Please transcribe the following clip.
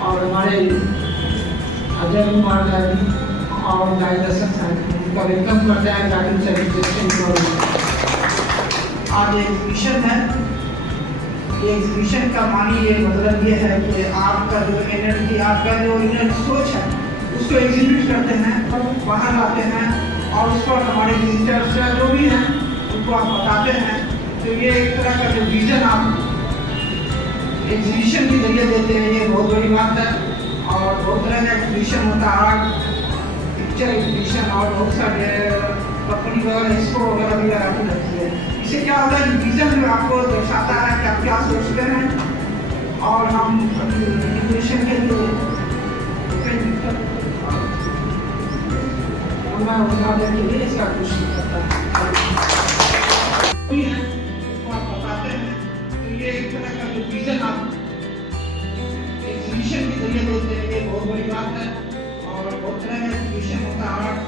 और हमारे अजय कुमार जी और गाइडर्सन साहब उनका वेलकम करते हैं जाकिर हुसैन टीचर्स कॉलेज। आज एग्जीबिशन है। ये एग्जीबिशन का मानी ये मतलब ये है कि आपका जो एनर्जी, आपका जो इनर सोच है उसको एग्जीबिट करते हैं, बाहर लाते हैं और उस पर हमारे विजिटर्स जो भी हैं उनको आप बताते हैं। तो ये एक तरह का जो विजन आप एग्जीबिशन के जरिए देते हैं, ये बहुत बड़ी बात है। और बहुत तरह का एग्जीबिशन होता है, आर्ट पिक्चर एग्जीबिशन और बहुत सारे कंपनी वगैरह एक्सपो वगैरह भी लगाती रहती है। इससे क्या होता है कि विजन आपको दर्शाता है कि आप क्या सोचते हैं और हम एजुकेशन के लिए इसका कोशिश करता है आप बताते हैं। तो ये एक तरह का जो विजन आप एग्जीबिशन के जरिए देते हैं, ये बहुत बड़ी बात है। और बहुत तरह का एग्जीबिशन होता है, आर्ट